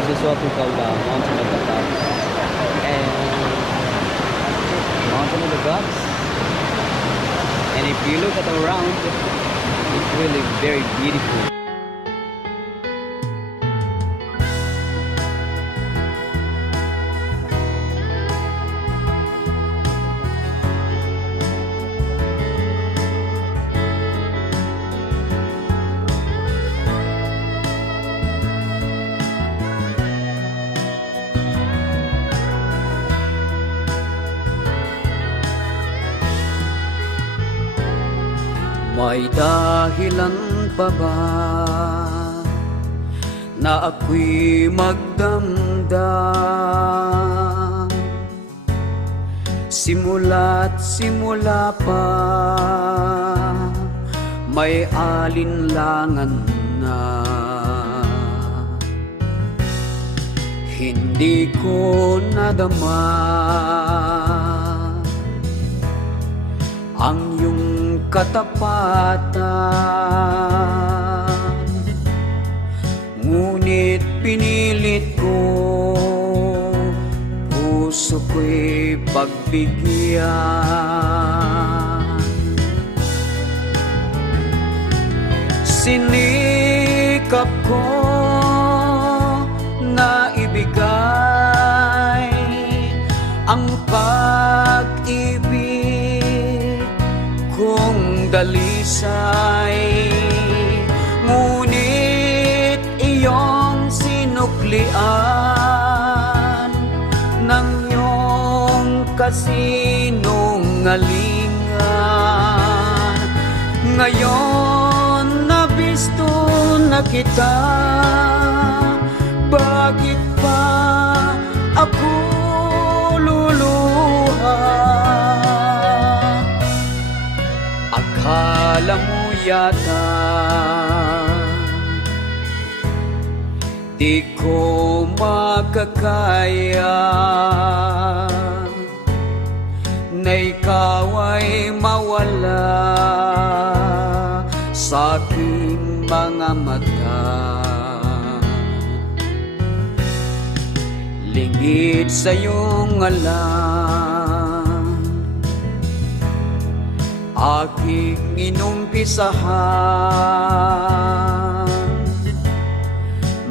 This is what we call the Mountain of the Gods. And Mountain of the Gods. And if you look at around, it's really very beautiful. May dahilan pa ba na ako'y magdamdam? Simula't simula pa may alinlangan na. Hindi ko nadama ang iyong katapatan, ngunit pinilit ko puso ko'y pagbigyan. Sinikap ko na ibigay ang pag-ibig kung dalisay, ngunit iyong sinuklian ng iyong kasinungalingan. Ngayon nabisto na kita, bakit pa ako luluha? Akala mo yata di ko makakaya na ikaw ay mawala sa aking mga mata. Lingid sa iyong alam aking inumpisahan,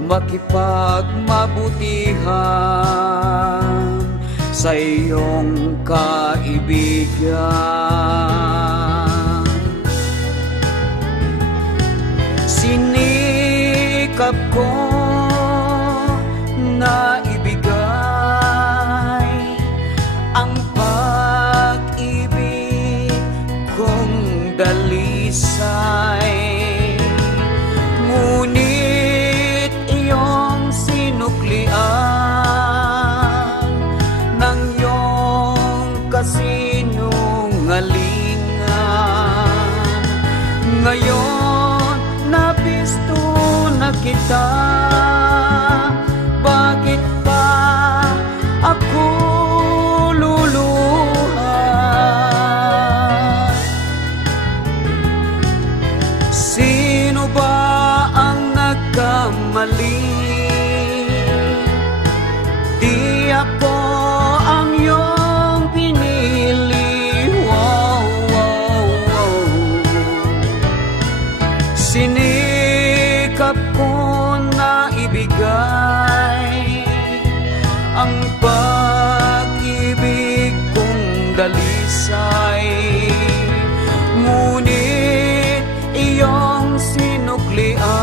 makipagmabutihan sa iyong kaibigan. Sinikap ko na ibigay ang pag-ibig kong dalisay, ngunit iyong sinuklian ng iyong kasinungalingan. Ngayon nabisto na kita, bakit pa ako luluha? Sino ba ang nagkamali? Di ako ang iyong pinili. Wow, wow, wow. Sinikap ko na ibigay ang pag-ibig kong dalisay, ngunit iyong sinuklian